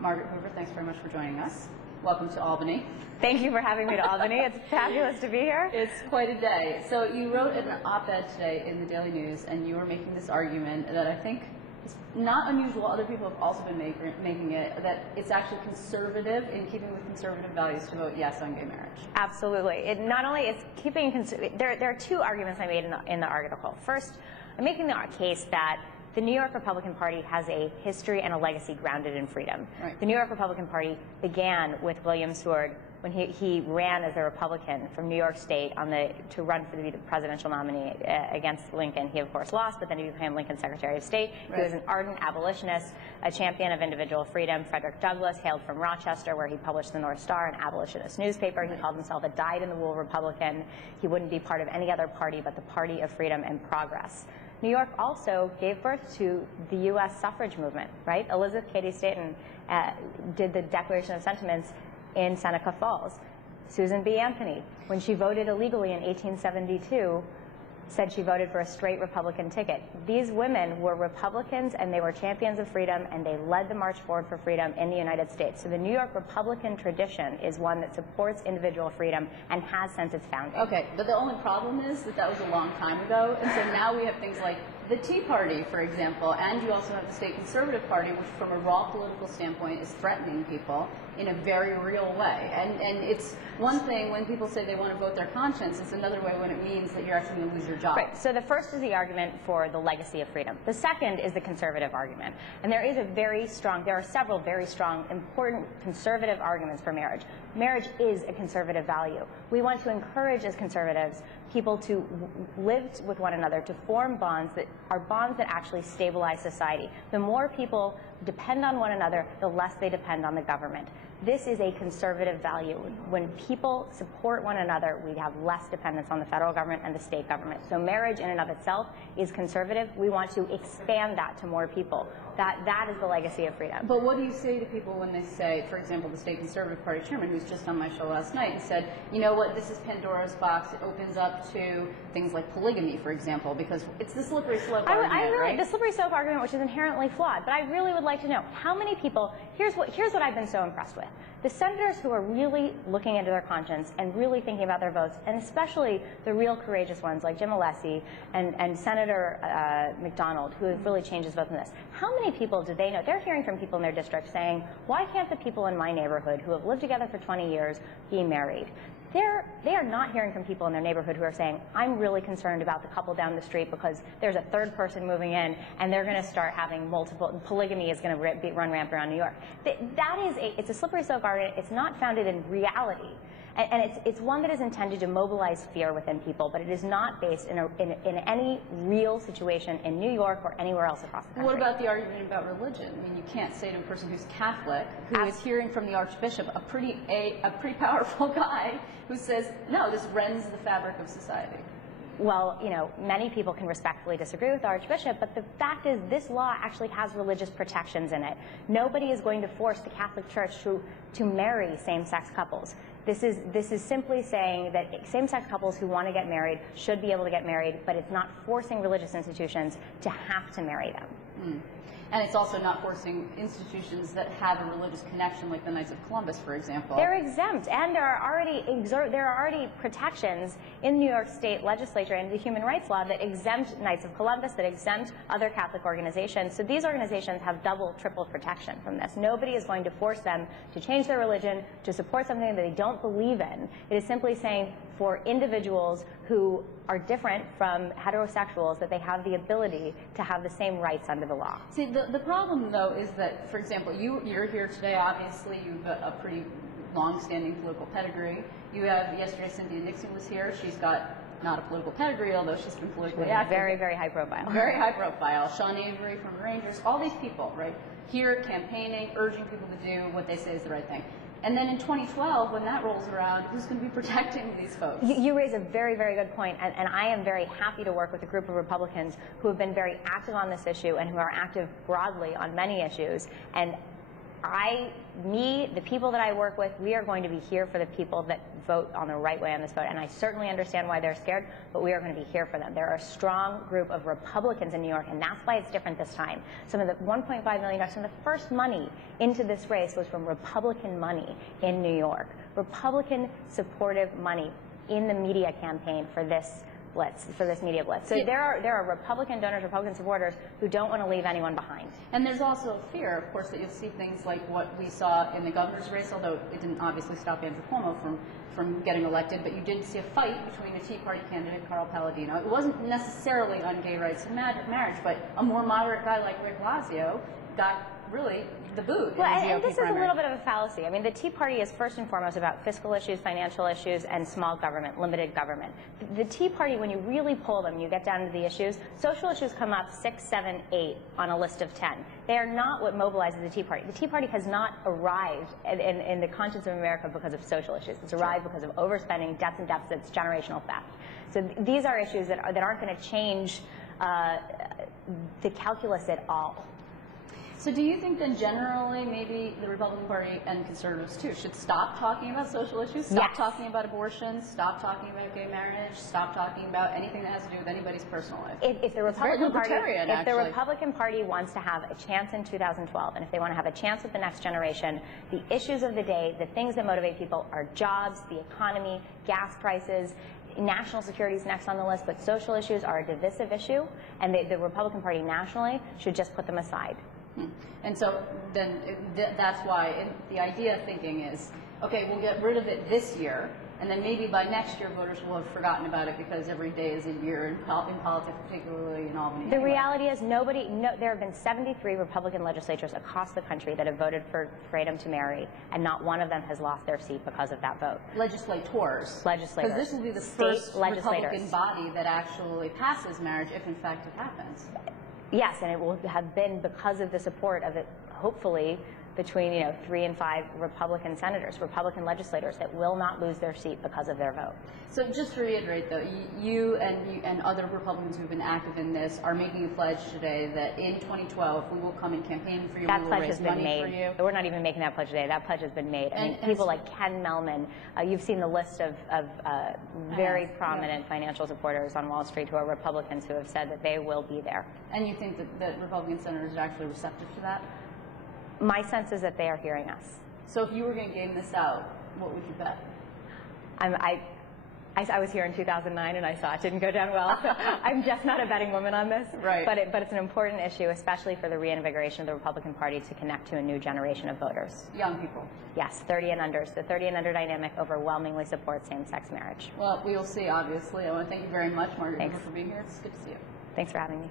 Margaret Hoover, thanks very much for joining us. Welcome to Albany. Thank you for having me to Albany. It's fabulous to be here. It's quite a day. So you wrote an op-ed today in the Daily News, and you were making this argument that I think is not unusual. Other people have also been making it, that it's actually conservative, in keeping with conservative values, to vote yes on gay marriage. Absolutely. It not only is keeping, there are two arguments I made in the article. First, I'm making the case that the New York Republican Party has a history and a legacy grounded in freedom. Right. The New York Republican Party began with William Seward when he ran as a Republican from New York State to run for the presidential nominee against Lincoln. He, of course, lost, but then he became Lincoln's Secretary of State. Right. He was an ardent abolitionist, a champion of individual freedom. Frederick Douglass hailed from Rochester, where he published the North Star, an abolitionist newspaper. He called himself a dyed-in-the-wool Republican. He wouldn't be part of any other party but the party of freedom and progress. New York also gave birth to the U.S. suffrage movement, right? Elizabeth Cady Stanton did the Declaration of Sentiments in Seneca Falls. Susan B. Anthony, when she voted illegally in 1872, said she voted for a straight Republican ticket. These women were Republicans, and they were champions of freedom, and they led the March Forward for Freedom in the United States. So the New York Republican tradition is one that supports individual freedom and has since its founding. Okay, but the only problem is that that was a long time ago, and so now we have things like the Tea Party, for example, and you also have the State Conservative Party, which from a raw political standpoint is threatening people in a very real way. And it's one thing when people say they want to vote their conscience, it's another way when it means that you're actually going to lose your job. Right. So the first is the argument for the legacy of freedom. The second is the conservative argument. And there are several very strong, important conservative arguments for marriage. Marriage is a conservative value. We want to encourage, as conservatives, people to live with one another, to form bonds that are bonds that actually stabilize society. The more people depend on one another, the less they depend on the government. This is a conservative value. When people support one another, we have less dependence on the federal government and the state government. So marriage in and of itself is conservative. We want to expand that to more people. That is the legacy of freedom. But what do you say to people when they say, for example, the State Conservative Party chairman, who's just on my show last night, and said, you know what, this is Pandora's box. It opens up to things like polygamy, for example, because it's the slippery slope argument, right? The slippery slope argument, which is inherently flawed. But I really would like to know how many people. Here's what I've been so impressed with. The senators who are really looking into their conscience and really thinking about their votes, and especially the real courageous ones like Jim Alesi and Senator McDonald, who have really changed his vote in this. How many people do they know? They're hearing from people in their district saying, why can't the people in my neighborhood who have lived together for 20 years be married? They are not hearing from people in their neighborhood who are saying, I'm really concerned about the couple down the street because there's a third person moving in and they're going to start having multiple, polygamy is going to run rampant around New York. It's a slippery slope argument. It's not founded in reality. And it's one that is intended to mobilize fear within people, but it is not based in any real situation in New York or anywhere else across the country. What about the argument about religion? I mean, you can't say to a person who's Catholic, who is hearing from the Archbishop, a pretty powerful guy, who says, no, this rends the fabric of society. Well, you know, many people can respectfully disagree with the Archbishop, but the fact is this law actually has religious protections in it. Nobody is going to force the Catholic Church to marry same-sex couples. This is simply saying that same-sex couples who want to get married should be able to get married, but it's not forcing religious institutions to have to marry them. Mm. And it's also not forcing institutions that have a religious connection, like the Knights of Columbus, for example. They're exempt, and there are already protections in the New York State legislature and the human rights law that exempt Knights of Columbus, that exempt other Catholic organizations. So these organizations have double, triple protection from this. Nobody is going to force them to change their religion, to support something that they don't believe in. It is simply saying for individuals who are different from heterosexuals that they have the ability to have the same rights under the law. See, the problem, though, is that, for example, you're here today, obviously, you've got a pretty long-standing political pedigree. You have, yesterday, Cynthia Nixon was here. She's got not a political pedigree, although she's been politically active. Very, very high profile. Very high profile. Sean Avery from the Rangers, all these people, right, here campaigning, urging people to do what they say is the right thing. And then in 2012, when that rolls around, who's going to be protecting these folks? You raise a very, very good point, and I am very happy to work with a group of Republicans who have been very active on this issue and who are active broadly on many issues. And the people that I work with, we are going to be here for the people that vote on the right way on this vote. And I certainly understand why they're scared, but we are going to be here for them. There are a strong group of Republicans in New York, and that's why it's different this time. Some of the $1.5 million, some of the first money into this race was from Republican money in New York. Republican supportive money in the media campaign for this blitz, for this media blitz. So there are Republican donors, Republican supporters who don't want to leave anyone behind. And there's also a fear, of course, that you'll see things like what we saw in the governor's race, although it didn't obviously stop Andrew Cuomo from getting elected, but you did see a fight between a Tea Party candidate, Carl Palladino. It wasn't necessarily on gay rights and marriage, but a more moderate guy like Rick Blasio got really the boot. Well, and this is a little bit of a fallacy. I mean, the Tea Party is first and foremost about fiscal issues, financial issues, and small government, limited government. The Tea Party, when you really pull them, you get down to the issues, social issues come up 6, 7, 8 on a list of 10. They are not what mobilizes the Tea Party. The Tea Party has not arrived in the conscience of America because of social issues. It's arrived because of overspending, debts and deficits, generational theft. So these are issues that aren't going to change the calculus at all. So do you think then generally maybe the Republican Party and conservatives too should stop talking about social issues, stop talking about abortion, stop talking about gay marriage, stop talking about anything that has to do with anybody's personal life? If the Republican Party wants to have a chance in 2012, and if they want to have a chance with the next generation, the issues of the day, the things that motivate people are jobs, the economy, gas prices. National security is next on the list, but social issues are a divisive issue, and the Republican Party nationally should just put them aside. And so then that's why the idea of thinking is, okay, we'll get rid of it this year, and then maybe by next year voters will have forgotten about it because every day is a year in politics, particularly in Albany. The reality is there have been 73 Republican legislatures across the country that have voted for freedom to marry, and not one of them has lost their seat because of that vote. Legislators. Legislators. Because this will be the first Republican body that actually passes marriage if in fact it happens. Yes, and it will have been because of the support of it, hopefully, between 3 and 5 Republican senators, Republican legislators that will not lose their seat because of their vote. So just to reiterate, though, you and other Republicans who have been active in this are making a pledge today that in 2012 we will come and campaign for you. That we will pledge raise has been money made. For you. We're not even making that pledge today. That pledge has been made. I mean, people like Ken Melman. You've seen the list of very prominent financial supporters on Wall Street who are Republicans who have said that they will be there. And you think that Republican senators are actually receptive to that? My sense is that they are hearing us. So if you were going to game this out, what would you bet? I was here in 2009 and I saw it didn't go down well. So I'm just not a betting woman on this. Right. But it's an important issue, especially for the reinvigoration of the Republican Party to connect to a new generation of voters. Young people. Yes, 30 and unders. The 30 and under dynamic overwhelmingly supports same-sex marriage. Well, we will see, obviously. I want to thank you very much, Margaret, for being here. It's good to see you. Thanks for having me.